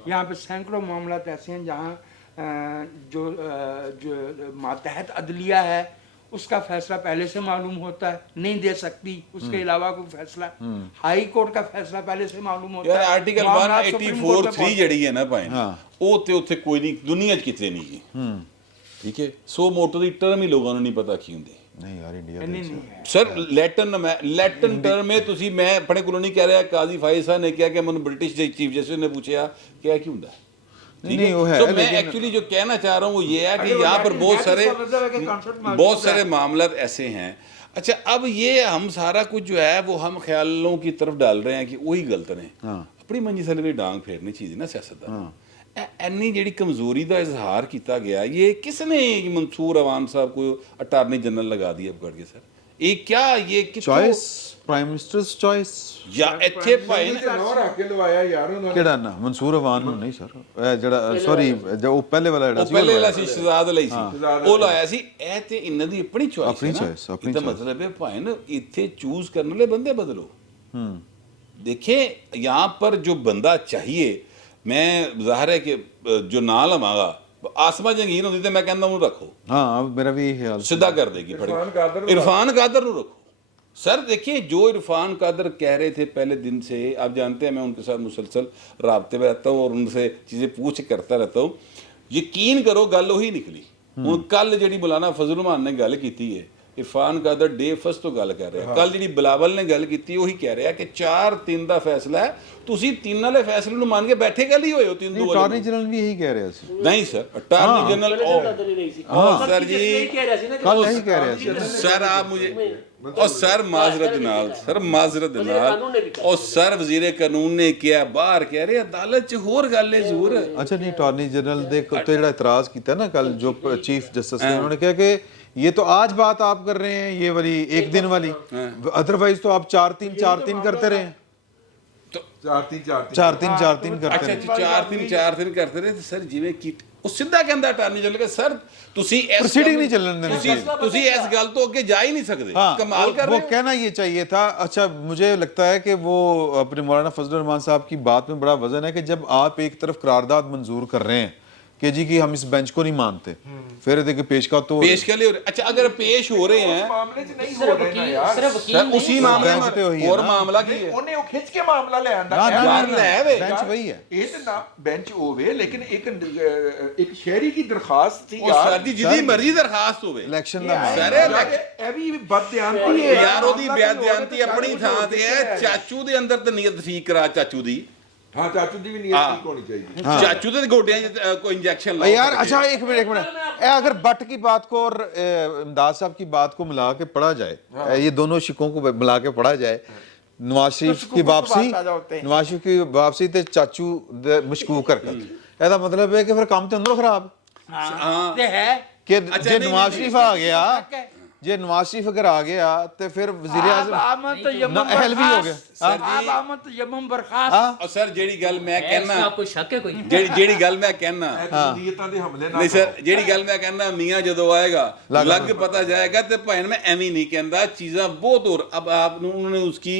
यहाँ पे सैकड़ों मामला ऐसे हैं जहाँ जो मातहत अदलिया है उसका फैसला पहले से मालूम होता है, नहीं दे सकती उसके अलावा कोई फैसला। हाई कोर्ट का फैसला पहले से मालूम होता यार है। आर्टिकल मामला सुप्रीम कोर्ट में 184(3) ਜਿਹੜੀ ਹੈ ਨਾ ਭਾਈ, ਹਾਂ। ਉਹ ਤੇ ਉੱਥੇ ਕੋਈ ਨਹੀਂ, ਦੁਨੀਆ 'ਚ ਕਿਤੇ ਨਹੀਂ ਗਈ। ਠੀਕ ਹੈ, ਸੋ ਮੋਟੋ ਦੀ ਟਰਮ ਹੀ ਲੋਕਾਂ ਨੂੰ ਨਹੀਂ ਪਤਾ ਕੀ ਹੁੰਦੀ। नहीं यार इंडिया नहीं, में नहीं है। ਸਰ ਲੈਟਨ ਟਰਮ ਹੈ, ਤੁਸੀਂ, ਮੈਂ ਆਪਣੇ ਕੋਲੋਂ ਨਹੀਂ ਕਹਿ ਰਿਹਾ, ਕਾਜ਼ੀ ਫਾਇਜ਼ ਸਾਹਿਬ ਨੇ ਕਿਹਾ ਕਿ ਮੈਨੂੰ ਬ੍ਰਿਟਿਸ਼ ਦੇ ਚੀਫ ਜਸਟਿਸ ਨੇ पूछा क्या ਕੀ ਹੁੰਦਾ। ठीक नहीं, है, वो है, तो मैं लेकिन- एक्चुअली जो कहना चाह रहा हूँ वो ये है कि यहाँ पर बहुत सारे मामला ऐसे हैं। अच्छा, अब ये हम सारा कुछ जो है वो हम ख्यालों की तरफ डाल रहे हैं कि वही गलत ने, अपनी मंजी थले भी डांग फेरनी चीज़ ना सियासतदान। ਇੰਨੀ ਜਿਹੜੀ ਕਮਜ਼ੋਰੀ ਦਾ ਇਜ਼ਹਾਰ ਕੀਤਾ ਗਿਆ, ये किसने मंसूर अवान साहब को अटारनी जनरल लगा दिया पकड़ के? सर ये क्या, ये चॉइस, प्राइम मिनिस्टर्स चॉइस या ਇੱਥੇ ਭਾਈ ਨੌ ਰੱਖ ਕੇ ਲਵਾਇਆ ਯਾਰ ਉਹਨਾਂ ਨੇ। ਕਿਹੜਾ ਨਾ ਮਨਸੂਰ ਅਵਾਨ ਨੂੰ ਨਹੀਂ ਸਰ, ਇਹ ਜਿਹੜਾ ਸੌਰੀ ਜੋ ਉਹ ਪਹਿਲੇ ਵਾਲਾ ਜਿਹੜਾ ਉਹ ਪਹਿਲੇ ਵਾਲਾ ਸੀ ਸ਼ਹਿਜ਼ਾਦ ਲਈ ਸੀ, ਉਹ ਲਾਇਆ ਸੀ। ਇਹ ਤੇ ਇਹਨਾਂ ਦੀ ਆਪਣੀ ਚੋਇਸ ਆਪਣੀ choice, ਆਪਣੀ ਇਹਦਾ choice। ਮਤਲਬ ਹੈ ਭਾਈ ਨਾ, ਇੱਥੇ ਚੂਜ਼ ਕਰਨ ਵਾਲੇ ਬੰਦੇ ਬਦਲੋ। देखिए यहाँ पर जो बंदा चाहिए, मैं ज़ाहिर है कि जो ना लवांगा, आसमा जंगीर होती तो मैं कहना हूँ रखो, हाँ मेरा भी यही हाल। सीधा कर देगी इरफान कादर को रखो। सर देखिए, जो इरफान कादर कह रहे थे पहले दिन से, आप जानते हैं मैं उनके साथ मुसलसल राब्ते में रहता हूँ और उनसे चीज़ें पूछ करता रहता हूँ। यकीन करो गल वही निकली। ਹੁਣ ਕੱਲ ਜਿਹੜੀ ਮੌਲਾਨਾ ਫਜ਼ਲ ਰਹਿਮਾਨ ਨੇ ਗੱਲ ਕੀਤੀ ਹੈ, ਇਰਫਾਨ ਕਾਦਰ ਡੇ ਫਸਟ ਤੋਂ ਗੱਲ ਕਰ ਰਿਹਾ। ਕੱਲ ਜਿਹੜੀ ਬਿਲਾਵਲ ਨੇ ਗੱਲ ਕੀਤੀ, ਉਹੀ ਕਹਿ ਰਿਹਾ ਕਿ 4-3 ਦਾ ਫੈਸਲਾ ਹੈ, ਤੁਸੀਂ 3 ਵਾਲੇ ਫੈਸਲੇ ਨੂੰ ਮੰਨ ਕੇ ਬੈਠੇ ਗੱਲ ਹੀ ਹੋਏ ਹੋ 3-2 ਵਾਲੇ। ਅਟਾਰਨੀ ਜਨਰਲ ਵੀ ਇਹੀ ਕਹਿ ਰਿਹਾ ਸੀ। ਨਹੀਂ ਸਰ, ਅਟਾਰਨੀ ਜਨਰਲ सर जी ਕੱਲ ਇਹੀ ਕਹਿ ਰਿਹਾ ਸੀ। सर आप मुझे और सर माजरत नाल, सर माजरत नाल, और सर वजीर कानून ने किया बाहर कह रहे अदालत च होर गल है जरूर। अच्छा नहीं, अटॉर्नी जनरल ਦੇ ਉੱਤੇ ਜਿਹੜਾ ਇਤਰਾਜ਼ ਕੀਤਾ ਨਾ ਕੱਲ ਜੋ चीफ जस्टिस ने, उन्होंने कहा कि ये तो आज बात आप कर रहे हैं, ये वाली एक दिन वाली, अदरवाइज तो आप 4-3 करते रहे। तो 4-3 करते रहे। अच्छा 4-3 करते रहे। सर जिवें की ਉਹ ਸਿੱਧਾ ਕਹਿੰਦਾ ਅਟਾਰਨੀ ਜਨਰਲ ਕਿ ਸਰ ਤੁਸੀਂ ਇਸ प्रोसीडिंग नहीं चलने देनी चाहिए। ਤੁਸੀਂ ਇਸ ਗੱਲ ਤੋਂ ਅੱਗੇ ਜਾ ਹੀ ਨਹੀਂ ਸਕਦੇ। हाँ, कमाल कर वो रहे हो। कहना ये चाहिए था। अच्छा मुझे लगता है कि वो अपने मौलाना फजल रहमान साहब की बात में बड़ा वजन है कि जब आप एक तरफ करारदाद मंजूर कर रहे हैं कि जी कि हम इस बेंच को नहीं मानते, फिर देखिए पेश का तो पेश के लिए अच्छा अगर पेश हो रहे हैं ਮਾਮਲੇ 'ਚ ਨਹੀਂ ਹੋ ਰਹੇ ਨਾ ਯਾਰ। सर उसी मामले बेंच पे हुई में है और ना। मामला की है ਉਹਨੇ ਉਹ ਖਿੱਚ ਕੇ ਮਾਮਲਾ ਲੈ ਆਂਦਾ। ना, ना, यार ना, ले वे। बेंच वही है। ਇਹ ਤੇ ਨਾ ਬੈਂਚ ਹੋਵੇ, ਲੇਕਿਨ ਇੱਕ ਸ਼ਹਿਰੀ ਦੀ ਦਰਖਾਸਤ ਸੀ ਉਹ ਯਾਰ। ਸਰ ਦੀ ਜਿੱਦੀ ਮਰਜ਼ੀ ਦਰਖਾਸਤ ਹੋਵੇ, इलेक्शन का मामला। ਸਰ ਇਹ ਵੀ ਬਦਿਆਨਤੀ ਹੈ ਯਾਰ ਉਹਦੀ ਬੇਅਦਬੀ ਆਪਣੀ ਥਾਂ ਤੇ ਹੈ। ਚਾਚੂ ਦੇ ਅੰਦਰ ਤਾਂ ਨੀਅਤ ਠੀਕ ਕਰਾ ਚਾਚੂ ਦੀ। ਹਾਂ, ਚਾਚੂ ਦੀ ਵੀ ਨੀਅਤ ਠੀਕ ਹੋਣੀ ਚਾਹੀਦੀ। ਚਾਚੂ ਦੇ ਗੋਡਿਆਂ 'ਚ ਕੋਈ इंजेक्शन लाओ यार अच्छा एक मिनट अगर भट्ट की बात को और इमदाद साहब की बात को मिला के पढ़ा जाए, ये दोनों शिकों को मिला के पढ़ा जाए, नवाज शरीफ की वापसी ते चाचू दे मशकूक करके, ਇਹਦਾ ਮਤਲਬ ਹੈ ਕਿ ਫਿਰ ਕੰਮ ਤੇ ਅੰਦਰੋਂ ਖਰਾਬ। ਹਾਂ ये है ਕਿ अच्छा, ਜੇ नहीं, ਨਵਾਜ਼ नहीं, ਸ਼ਰੀਫ ਆ ਗਿਆ, ਜੇ ਨਵਾਜ਼ ਸ਼ਰੀफ अगर आ गया तो फिर वजीर आज़म आमद यमन अहल भी हो गया। आप आमद यमन बर्खास्त। और सर ਜਿਹੜੀ ਗੱਲ ਮੈਂ ਕਹਿਣਾ, आपको शक है कोई? ਜਿਹੜੀ ਗੱਲ ਮੈਂ ਕਹਿਣਾ, ਨੀਅਤਾਂ ਦੇ ਹਮਲੇ ਨਾਲ ਨਹੀਂ ਸਰ ਜਿਹੜੀ ਗੱਲ ਮੈਂ ਕਹਿੰਦਾ, ਮੀਆਂ ਜਦੋਂ ਆਏਗਾ ਲੱਗ ਪਤਾ ਜਾਏਗਾ। ਤੇ ਭੈਣ ਮੈਂ ਐਵੇਂ ਨਹੀਂ ਕਹਿੰਦਾ, ਚੀਜ਼ਾਂ ਬਹੁਤ ਹੋਰ। अब आपने उन्होंने उसकी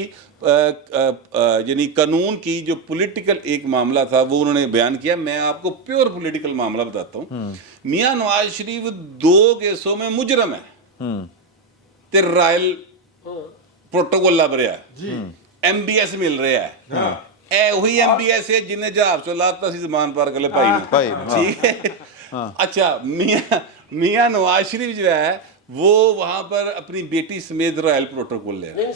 यानी कानून की जो पॉलिटिकल एक मामला था वो उन्होंने बयान किया। मैं आपको प्योर पॉलिटिकल मामला बताता हूँ। मियाँ नवाज शरीफ 2 केसों में मुजरम है ते रॉयल प्रोटोकॉल लग रहा है, MBS मिल रहा है। ਇਹ ਉਹੀ MBS है जिन्हें जहाज चो लाता सी जमान पार कर ले भाई भाई, ने, ठीक है। अच्छा मियाँ नवाज शरीफ जो है वो वहां पर अपनी बेटी समेत रॉयल प्रोटोकॉल ले रहे हैं।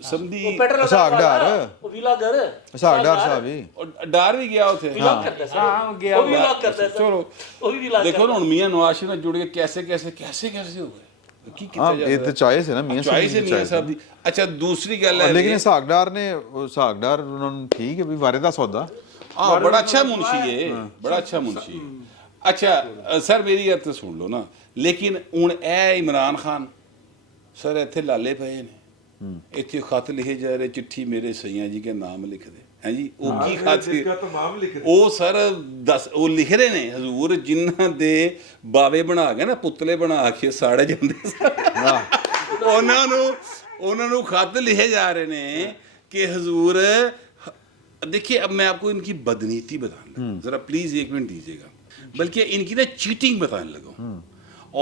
समझी ਸਾਗਦਾਰ ਉਹ ਵਿਲਾਗਰ ਸਾਗਦਾਰ ਸਾਹਿਬ ਹੀ और डर भी गया उसे। ਵਿਲਾਗ ਕਰਦਾ ਸੀ। हाँ गया ਉਹ ਵੀ ਵਿਲਾਗ ਕਰਦਾ ਸੀ। चलो ਉਹ ਵੀ ਵਿਲਾਗ देखो ना, मियाँ नवाज शरीफ जुड़ के कैसे कैसे कैसे कैसे हो गए। ਕੀ ਹਾਂ ਕੀਤਾ ਇਹ ਤਾਂ ਚॉइस ਹੈ ਨਾ ਮੀਆਂ ਚॉइस ਹੈ ਮੀਆਂ ਸਾਹਿਬ ਦੀ। ਅੱਛਾ ਦੂਸਰੀ ਗੱਲ ਹੈ ਲੇਕਿਨ ਸਾਗਦਾਰ ਨੇ ਸਾਗਦਾਰ ਉਹਨਾਂ ਨੂੰ ਠੀਕ ਹੈ ਵੀ ਵਾਰੇ ਦਾ ਸੌਦਾ हाँ बड़ा अच्छा मुंशी है, बड़ा अच्छा मुंशी है। अच्छा सर मेरी गल तो सुन लो ना, लेकिन हुण ए इमरान खान सर इत्थे लाले पए ने, इत्थे खत लिखे जा रहे, चिट्ठी मेरे सैयां जी के नाम लिख दे हैं जी, वो की खत वो सर दस वो लिख रहे ने हजूर जिन्हां दे बावे बना के ना पुतले बना के साड़े जांदे उन्हां नूं खत लिखे जा रहे ने कि हजूर देखिए। अब मैं आपको इनकी बदनीति बताने लगा, जरा प्लीज एक मिनट दीजिएगा, बल्कि इनकी ना चीटिंग बताने लगा,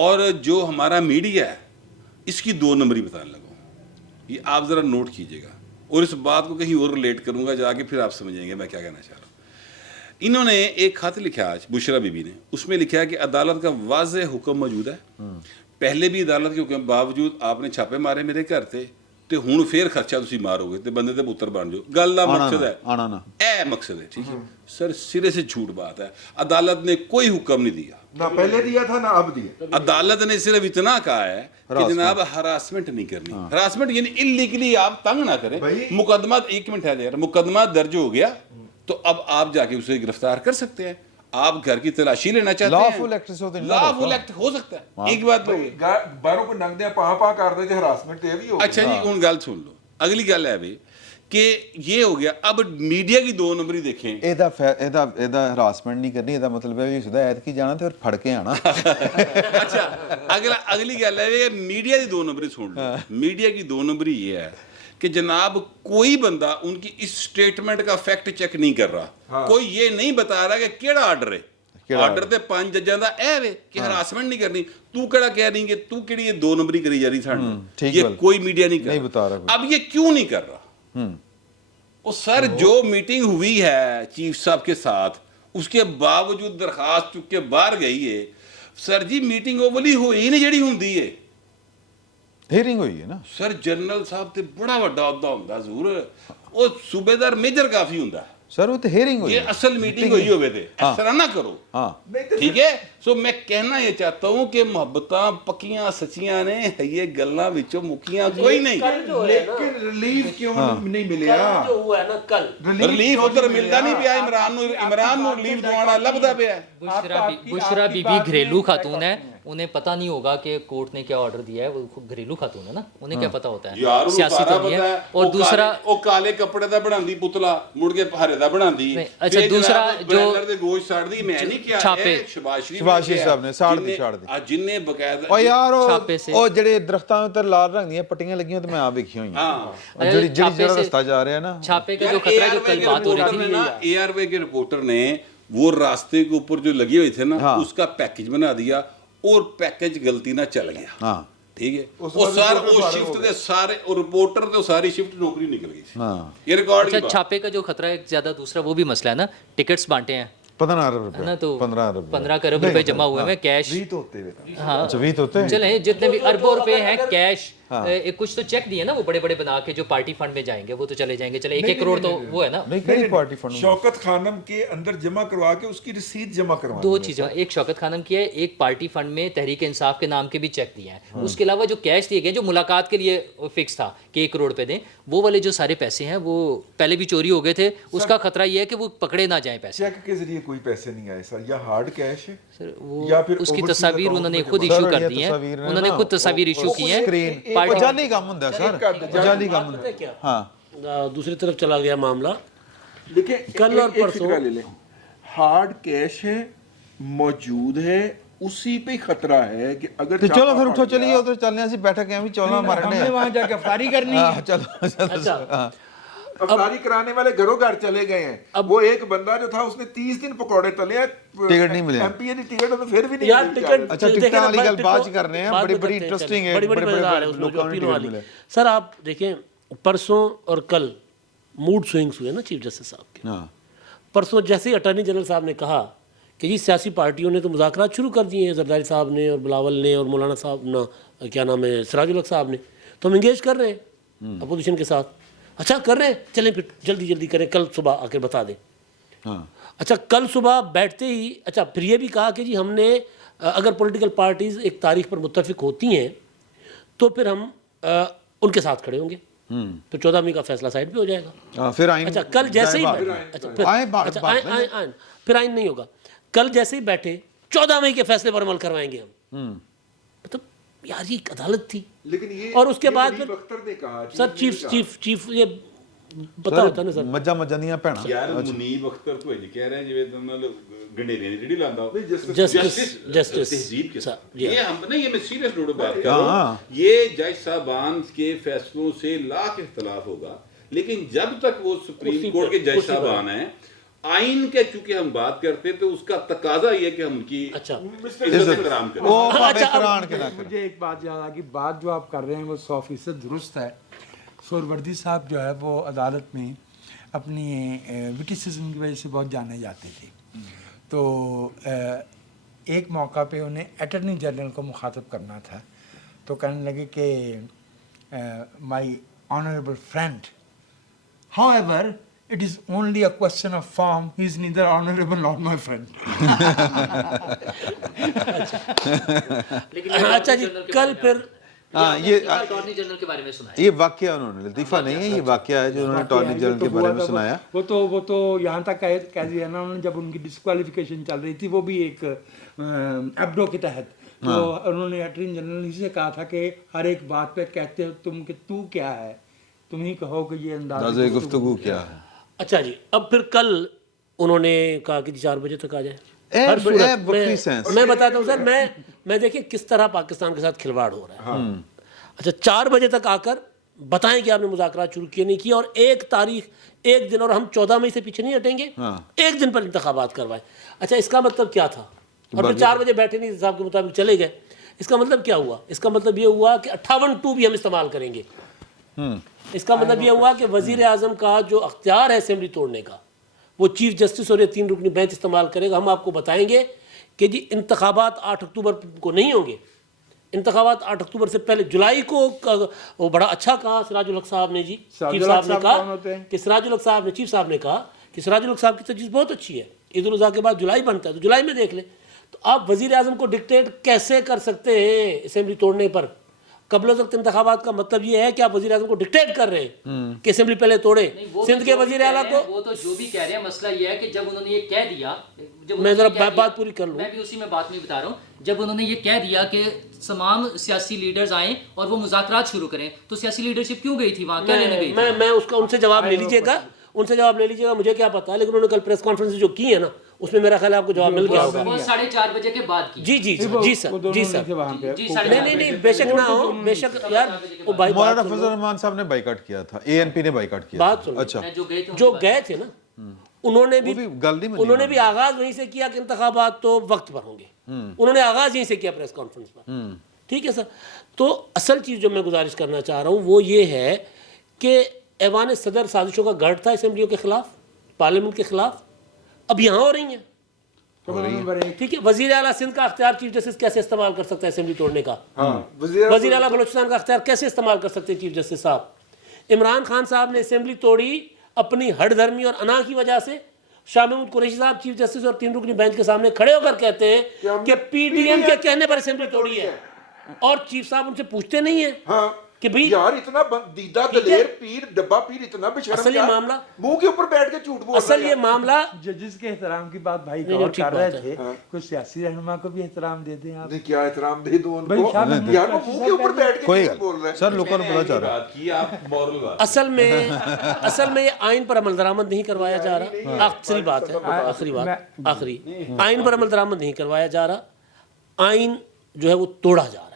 और जो हमारा मीडिया है इसकी 2 नंबरी बताने लगा। ये आप जरा नोट कीजिएगा, और इस बात को कहीं और रिलेट करूंगा जाके, फिर आप समझेंगे मैं क्या कहना चाह रहा हूँ। इन्होंने एक खत लिखा आज बुशरा बीबी ने, उसमें लिखा है कि अदालत का वाज़ेह हुक्म मौजूद है, पहले भी अदालत के हुक्म के बावजूद आपने छापे मारे मेरे घर ते ਤੇ ਹੁਣ ਫੇਰ ਖਰਚਾ ਤੁਸੀਂ ਮਾਰੋਗੇ ਤੇ ਬੰਦੇ ਦੇ ਪੁੱਤਰ ਬਣ ਜਾਓ। ਗੱਲ ਦਾ ਮਕਸਦ ਹੈ ਆਣਾ ਨਾ ਇਹ ਮਕਸਦ है, ठीक है सर, सिरे से झूठ बात है। अदालत ने कोई हुक्म नहीं दिया, ना पहले दिया था ना अब दिया। अदालत ने सिर्फ इतना कहा है कि जनाब हरासमेंट नहीं करनी। हरासमेंट यानी इलीगली आप तंग ना करें। मुकदमा, एक मिनट है यार, मुकदमा दर्ज हो गया तो अब आप जाके उसे गिरफ्तार कर सकते हैं। आप घर की तलाशी लेना चाहते हैं, Lawful act से तो नहीं lawful act हो सकता है। एक बात हो गई, ਬਾਹਰੋਂ ਕੋ ਨੰਗਦੇ ਪਾ ਕਰਦੇ ਤੇ ਹਰਾਸਮੈਂਟ ਇਹ ਵੀ ਹੋ अच्छा जी ਹੁਣ ਗੱਲ ਸੁਣ ਲਓ। ਅਗਲੀ ਗੱਲ ਹੈ ਵੀ ਕਿ ये हो गया। अब मीडिया की 2 नंबरी देखें। ਇਹਦਾ ਹਰਾਸਮੈਂਟ ਨਹੀਂ ਕਰਨੀ, ਇਹਦਾ ਮਤਲਬ ਹੈ ਵੀ ਸਿੱਧਾ ਐਤਕੀ ਜਾਣਾ ਤੇ ਫਿਰ ਫੜ ਕੇ ਆਣਾ। अच्छा अगली गल है मीडिया की 2 नंबरी सुन लो। मीडिया की 2 नंबरी ये है कि जनाब कोई बंदा उनकी इस स्टेटमेंट का फैक्ट चेक नहीं कर रहा। कोई ये नहीं बता रहा कि केड़ा आर्डर है। आर्डर ते 5 जजां दा ए वे कि हरासमेंट नहीं करनी। तू केड़ा कह रही कि तू केड़ी ये 2 नंबरी करी जा रही सानू, ये कोई मीडिया नहीं बता रहा। अब ये क्यों नहीं कर रहा? वो सर जो मीटिंग हुई है चीफ साहब के साथ, उसके बावजूद दरखास्त चुक के बाहर गई है। सर जी मीटिंग वो वाली होई नहीं जेड़ी हुंदी है। ਹੀਅਰਿੰਗ ਹੋਈ ਹੈ ਨਾ सर जनरल साहब ते बड़ा वड्डा अहुदा हुंदा हजूर, वो सूबेदार मेजर काफी हुंदा। ਸਰ ਉਹ ਤੇ ਹੀਅਰਿੰਗ ਹੋਈ ये असल मीटिंग हुई होवे ते इस तरह ना करो। हाँ ठीक है। सो मैं कहना ये चाहता हूं कि मोहब्बतां पक्कियां सच्चियां ने, ये गल्लां विचों मुक्कियां कोई नहीं। कल जो है ना, लेकिन रिलीफ क्यों नहीं मिलिया? कल जो हुआ है ना, कल रिलीफ उधर मिलदा नहीं पिया। इमरान नूं रिलीफ दवाना लभदा पिया। बुशरा बीबी घरेलू खातून है, उन्हें पता नहीं होगा कि कोर्ट ने क्या ऑर्डर दिया है। वो घरेलू खातून है ना, उन्हें क्या पता होता है, यार सियासी तो नहीं है। और दूसरा ਉਹ ਕਾਲੇ ਕੱਪੜੇ ਦਾ ਬਣਾਉਂਦੀ ਪੁਤਲਾ, ਮੁੜ ਕੇ ਹਰੇ ਦਾ ਬਣਾਉਂਦੀ। अच्छा दूसरा जो ਦੇ ਗੋਸ਼ਤ ਛੱਡਦੀ, ਮੈਂ ਨਹੀਂ ਕਿਹਾ ਛਾਪੇ। ਸ਼ਬਾਸ਼ ਸ਼ਰੀਫ ਸਾਹਿਬ ਨੇ ਸਾੜ ਦੀ ਜਿੰਨੇ ਬਕਾਇਦਾ ਓ ਯਾਰ ਛਾਪੇ ਸੇ ਉਹ ਜਿਹੜੇ ਦਰਖਤਾਂ ਉੱਤੇ ਲਾਲ ਰੰਗ ਦੀਆਂ ਪੱਟੀਆਂ ਲੱਗੀਆਂ ਤੇ ਮੈਂ ਆ ਵੇਖੀਆਂ ਹੋਈਆਂ। ਹਾਂ ਜਿਹੜਾ ਰਸਤਾ ਜਾ ਰਿਹਾ ਨਾ, छापे का जो खतरा जो कल बात हो रही थी, एआरवे के रिपोर्टर ने वो रास्ते के ऊपर जो लगे हुए थे ना, उसका पैकेज बना दिया और पैकेज गलती ना चल गया। हाँ ठीक है। वो सारे वो शिफ्ट के सारे और रिपोर्टर तो सारी शिफ्ट नौकरी निकल गई। हाँ ये रिकॉर्ड अच्छा छापे का जो खतरा है ज्यादा, दूसरा वो भी मसला है ना, टिकट्स बांटे हैं 15 अरब रुपए है ना, तो 15 अरब 15 करोड़ रुपए जमा हुए हैं कैश। हाँ अच्छा 20 होते हैं। चले जितने भी अरबों रुपए हैं कैश, कुछ तो चेक दिए ना वो बड़े बड़े बना के जो पार्टी फंड में जाएंगे, वो तो चले जाएंगे। चले 1-1 करोड़ तो वो है ना। नहीं कई पार्टी फंड शौकत खानम के अंदर जमा करवा के उसकी रसीद जमा करवा 2 चीज़ें, एक शौकत खानम की है, एक पार्टी फंड में तहरीक इंसाफ के नाम के भी चेक दिए हैं। उसके अलावा जो कैश दिए गए जो मुलाकात के लिए फिक्स था कि 1 करोड़ रुपए दें, वो वाले जो सारे पैसे हैं वो पहले भी चोरी हो गए थे। उसका खतरा ये है कि वो पकड़े ना जाएं पैसे। चेक के जरिए कोई पैसे नहीं आए सर, या हार्ड कैश है सर वो या फिर उसकी overseas तस्वीर account उन्होंने में खुद जमा। इशू सर, कर ये दी है, तस्वीर है उन्होंने ना, खुद तस्वीर इशू की है। स्क्रीन पार्टी जाली काम ਹੁੰਦਾ सर, जाली काम ਹੁੰਦਾ। क्या हाँ दूसरी तरफ चला गया मामला। देखिए कल और परसों ले लें, हार्ड कैश है मौजूद है, उसी पे खतरा है कि अगर तो चलो छापा फिर उठो पड़ चलिए गया- उधर चलने हैं, बैठक हैं भी चौला मारने हमने वहां जाके अफ्तारी करनी हाँ है। चलो चलो अच्छा। हाँ अफ्तारी कराने वाले घरों घर चले गए हैं। वो एक बंदा जो था उसने 30 दिन पकौड़े तले हैं, टिकट नहीं मिले। एमपीए की टिकट तो फिर भी नहीं यार मिली टिकट अच्छा, देखें टिकट ना, वाली बड़े गल बाद टिकट- कर रहे हैं, बाद बड़ी में बड़ी करते हैं, इंटरेस्टिंग है, बड़ी बड़े मजेदार है उसमें जो लोगों ने अपील टिकट वाली। मिले। सर आप देखें परसों और कल मूड स्विंग्स हुए ना चीफ जस्टिस साहब के। हाँ परसों जैसे ही अटॉर्नी जनरल साहब ने कहा कि जी सियासी पार्टियों ने तो मुज़ाकरात शुरू कर दिए हैं, जरदारी साहब ने और बिलावल ने और मौलाना साहब ना क्या नाम है सिराजुल हक साहब ने, तो हम इंगेज कर रहे हैं अपोजिशन के साथ। अच्छा कर रहे हैं, चलें फिर जल्दी जल्दी करें, कल सुबह आकर बता दें। हाँ अच्छा कल सुबह बैठते ही अच्छा फिर ये भी कहा कि जी हमने अगर पॉलिटिकल पार्टीज़ एक तारीख पर मुत्तफिक होती हैं تو پھر ہم ان کے ساتھ کھڑے ہوں گے، تو 14 مئی کا فیصلہ سائڈ پہ ہو جائے گا. پھر آئین اچھا کل جیسے ہی پھر آئین نہیں ہوگا. کل جیسے ہی بیٹھے 14 مئی کے فیصلے پر عمل کروائیں گے ہم. مطلب یار یہ عدالت تھی. لیکن یہ اور اس کے بعد منیب اختر نے کہا سر چیف یہ پتا ہوتا ہے نا سر. مجھا مجانیاں پینا یار منیب اختر تو یہ کہہ رہے ہیں جویں تم گنڈیرے نے ریڑھی لاندا ہو جسٹس تہذیب کے ساتھ. یہ ہم نہیں، یہ میں سیریس نوٹ بات کر رہا ہوں. یہ جج صاحبان کے فیصلوں سے لاکھ اختلاف ہوگا، لیکن جب تک وہ سپریم کورٹ کے جج صاحبان ہیں، آئین کے چونکہ ہم بات کرتے تو اس کا تقاضا یہ کہ ہم کی عزت احترام کریں. مجھے ایک بات یاد آ گئی، بات جو آپ کر رہے ہیں وہ 100% درست ہے. سہروردی صاحب جو ہے وہ عدالت میں اپنی وٹیسزم کی وجہ سے بہت جانے جاتے تھے. تو ایک موقع پہ انہیں اٹارنی جنرل کو مخاطب کرنا تھا، تو کہنے لگے کہ my honourable friend, however it is only a question of form, he is neither honorable nor my friend. اچھا جی کل پھر یہ اٹارنی جنرل کے بارے میں سنا ہے. یہ واقعہ انہوں نے لطیفہ نہیں ہے، یہ واقعہ ہے جو انہوں نے اٹارنی جنرل کے بارے میں سنایا. وہ تو یہاں تک کہہ دیا نا انہوں نے، جب ان کی ڈسکوالیفیکیشن چل رہی تھی وہ بھی ایک ایبڈو کے تحت، تو انہوں نے اٹارنی جنرل سے کہا تھا کہ ہر ایک بات پہ کہتے ہو تم کہ تو کیا ہے، تم ہی کہو کہ یہ انداز گفتگو کیا ہے. اچھا جی اب پھر کل انہوں نے کہا کہ 4 بجے تک آ جائے. میں بتاتا ہوں سر، میں دیکھیں کس طرح پاکستان کے ساتھ کھلواڑ ہو رہا ہے. اچھا 4 بجے تک آ کر بتائیں کہ آپ نے مذاکرات شروع کیے نہیں کیے، اور ایک تاریخ ایک دن، اور ہم 14 مئی سے پیچھے نہیں ہٹیں گے، ایک دن پر انتخابات کروائے. اچھا اس کا مطلب کیا تھا؟ اور پھر 4 بجے بیٹھے نہیں صاحب کے مطابق چلے گئے. اس کا مطلب کیا ہوا؟ اس کا مطلب یہ ہوا کہ 58(2) بھی ہم استعمال کریں گے. اس کا مطلب یہ ہوا کہ وزیر اعظم کا جو اختیار ہے اسمبلی توڑنے کا، وہ چیف جسٹس اور یہ 3 رکنی بینچ استعمال کرے گا. ہم آپ کو بتائیں گے کہ جی انتخابات 8 اکتوبر کو نہیں ہوں گے. انتخابات 8 اکتوبر سے پہلے جولائی کو. وہ بڑا اچھا کہا سراج الحق صاحب نے جی، چیف صاحب نے کہا کہ سراج الحق صاحب نے، چیف صاحب نے کہا کہ سراج الحق صاحب کی تجویز بہت اچھی ہے، عید الاضحیٰ کے بعد جولائی بنتا ہے تو جولائی میں دیکھ لیں. تو آپ وزیر اعظم کو ڈکٹیٹ کیسے کر سکتے ہیں اسمبلی توڑنے پر؟ قبل از وقت انتخابات کا مطلب یہ ہے کہ آپ وزیر اعظم کو ڈکٹیٹ کر رہے ہیں کہ اسمبلی پہلے توڑیں. سندھ کے وزیر اعلیٰ کو وہ تو جو بھی کہہ رہے ہیں، مسئلہ یہ ہے کہ جب انہوں نے یہ کہہ دیا، میں ذرا بات پوری کر لوں، میں بھی اسی میں بات نہیں بتا رہا ہوں. جب انہوں نے یہ کہہ دیا کہ تمام سیاسی لیڈرز آئیں اور وہ مذاکرات شروع کریں، تو سیاسی لیڈرشپ کیوں گئی تھی وہاں؟ کیا لینے گئی تھی؟ میں اس کا ان سے جواب لے لیجیے گا، ان سے جواب لے لیجیے گا، مجھے کیا پتا. لیکن انہوں نے کل پریس کانفرنس جو کی ہے نا، اس میں میرا خیال ہے آپ کو جواب مل گیا ہوگا. وہ 4:30 بجے کے بعد کی. جی جی جی سر، جی سر. نہیں بے شک نہ ہو، بے شک یار. مولانا فضل الرحمان صاحب نے بائیکاٹ کیا تھا، ANP نے بائیکاٹ کیا. بات سنو، اچھا جو گئے تھے نا، انہوں نے بھی آغاز وہیں سے کیا کہ انتخابات تو وقت پر ہوں گے. انہوں نے آغاز یہیں سے کیا پریس کانفرنس پر. ٹھیک ہے سر. تو اصل چیز جو میں گزارش کرنا چاہ رہا ہوں وہ یہ ہے کہ ایوان صدر سازشوں کا گڑھ تھا اسمبلیوں کے خلاف، پارلیمنٹ کے خلاف، اب یہاں ہو رہی ہیں. ٹھیک ہے. وزیر اعلیٰ سندھ کا اختیار چیف جسٹس کیسے استعمال کر سکتا ہے اسمبلی توڑنے کا؟ وزیر اعلیٰ بلوچستان کا اختیار کیسے استعمال کر سکتے ہیں چیف جسٹس صاحب؟ عمران خان صاحب نے اسمبلی توڑی اپنی ہڑ دھرمی اور انا کی وجہ سے. شاہ محمود قریشی صاحب چیف جسٹس اور 3 رکنی بینچ کے سامنے کھڑے ہو کر کہتے ہیں کہ PDM کے کہنے پر اسمبلی توڑی ہے، اور چیف صاحب ان سے پوچھتے نہیں ہیں کہ بھئی یار اتنا دیدہ دلیر پیر، ڈبا پیر، اتنا بشرم، اصل یہ معاملہ منہ کے اوپر بیٹھ کے جھوٹ بول رہا ہے. اصل یہ معاملہ ججز کے احترام کی بات بھائی غور کر رہے تھے، کوئی سیاسی رہنما کو بھی احترام دے دیں آپ. کیا احترام دے دو ان کو یار، وہ منہ کے اوپر بیٹھ کے کوئی بول رہے ہیں. سر لوگوں نے پتا چل رہا آپ اصل میں یہ آئین پر عمل درآمد نہیں کروایا جا رہا. آخری بات ہے، آخری بات، آخری آئین پر عمل درآمد نہیں کروایا جا رہا. آئین جو ہے وہ توڑا جا رہا ہے،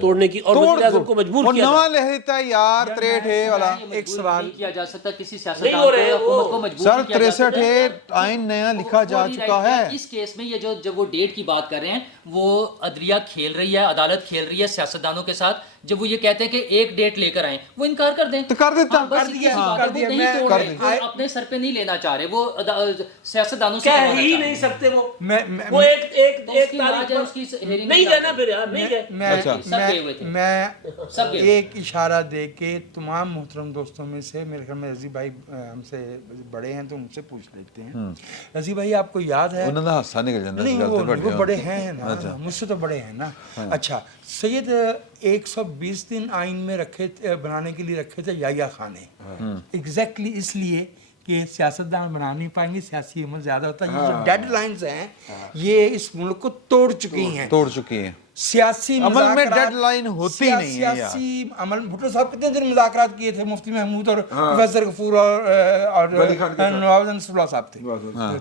توڑنے کی، اور وزیر اعظم کو مجبور کیا نواں لہتا ہے یار 63 والا. ایک سوال کیا جا سکتا کسی سیاستدان کو حکومت کو مجبور سر کیا جا سکتا 63 آئین نیا لکھا جا چکا ہے. اس کیس میں یہ جو جب وہ ڈیٹ کی بات کر رہے ہیں، وہ عدلیہ کھیل رہی ہے، عدالت کھیل رہی ہے سیاستدانوں کے ساتھ. جب وہ یہ کہتے ہیں کہ ایک ڈیٹ لے کر آئیں، وہ انکار کر دیں تو کر دیتا. اپنے سر پہ نہیں لینا چاہ رہے، وہ سیاستدانوں سے کہہ ہی نہیں سکتے. وہ ایک نہیں گئے نا، پھر یار نہیں گئے. میں ایک اشارہ دے کے تمام محترم دوستوں میں سے، میرے خیال میں رضی بھائی ہم سے بڑے ہیں تو ان سے پوچھ لیتے ہیں. رضی بھائی آپ کو یاد ہے؟ انہوں نے ہنسا نکل جاتا ہے. نہیں وہ بڑے ہیں نا، مجھ سے تو بڑے ہیں نا. اچھا سید 120 दिन आइन में बनाने के लिए रखे थे याह्या खान ने, एग्जैक्टली इसलिए कि सियासतदान बना नहीं पाएंगे, सियासी अमल ज़्यादा होता है। ये जो डेडलाइंस हैं ये इस मुल्क को तोड़ चुकी हैं। सियासी अमल में मुज़ाकरात- डेडलाइन होती नहीं है यार। सियासी अमल, भुट्टो साहब कितने दिन मुज़ाकरात किए थे मुफ्ती महमूद और प्रोफेसर गफूर और वली खान के साथ। नवाज नसरुल्लाह साहब थे,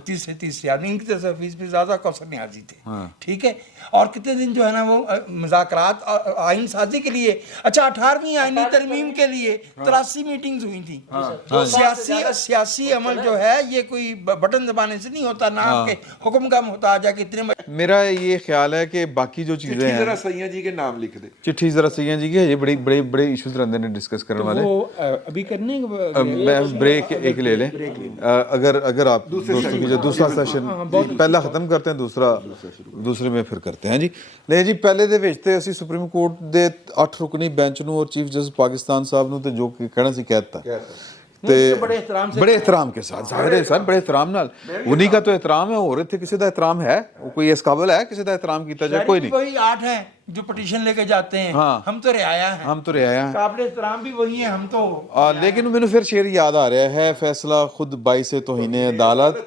तीसरे आदमी, इनकी तरफ से फीस भी ज़्यादा, कौसर नियाज़ी थे, ठीक है। और कितने दिन जो है ना वो मुज़ाकरात आइन साजी के लिए, अच्छा 18वीं आइनी तरमीम के लिए 83 मीटिंग्स हुई थी। सियासी अमल जो है ये कोई बटन दबाने से नहीं होता, ना आपके हुक्म का मोहताज है कि इतने मेरा ये ख्याल है कि बाकी जो चीज़ें चिट्ठी हैं, जरा सैयद जी के नाम लिख दे। चिट्ठी जरा सैयद जी की है, ये बड़े इश्यूज रहते हैं डिस्कस करने वाले। वो अभी करने मैं ब्रेक एक ले लें, अगर आप दोस्तों की जो दूसरा सेशन पहला खत्म करते हैं, दूसरे में फिर करते हैं जी। नहीं जी, पहले ਦੇ ਵਿੱਚ ਤੇ ਅਸੀਂ ਸੁਪਰੀਮ ਕੋਰਟ ਦੇ 8 ਰੁਕਨੀ ਬੈਂਚ ਨੂੰ ਔਰ ਚੀਫ ਜਸਟਿਸ ਪਾਕਿस्तान ਸਾਹਿਬ ਨੂੰ ਤੇ ਜੋ ਕਹਿਣਾ ਸੀ ਕਹਿਤਾ ਤੇ बड़े एहतराम के साथ, ज़ाहिर है सर, बड़े एहतराम नाल, उन्हीं का तो एहतराम है, और इत्थे किसी का एहतराम है, कोई इस काबिल है किसी का एहतराम किया जाए? कोई नहीं। वही 8 हैं जो पिटीशन लेके जाते हैं, हम तो रियाया हैं, काबिल एहतराम भी वही हैं हम तो। लेकिन मैंने फिर शेर याद आ रहा है, फैसला खुद बाइस तौहीन अदालत,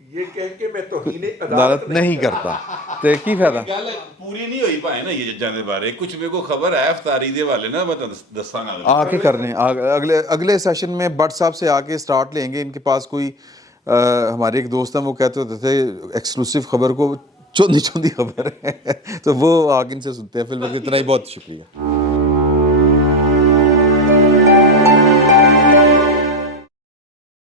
ये कह के मैं तौहीन अदालत नहीं करता ਤੇ ਕੀ ਫਾਇਦਾ? ਗੱਲ ਪੂਰੀ ਨਹੀਂ ਹੋਈ ਭਾਏ ਨਾ ਇਹ ਜੱਜਾਂ ਦੇ ਬਾਰੇ ਕੁਝ ਮੇਰੇ ਕੋ ਖਬਰ ਹੈ ਇਫਤਾਰੀ ਦੇ ਹਵਾਲੇ ਨਾਲ मैं दसांगा आके करने अगले सेशन में भट्ट साहब से आके स्टार्ट लेंगे। इनके पास कोई हमारे एक दोस्त हैं, वो कहते होते थे एक्सक्लूसिव खबर को चौंधी खबर है तो वो आगे इनसे सुनते हैं। फिर इतना ही, बहुत शुक्रिया।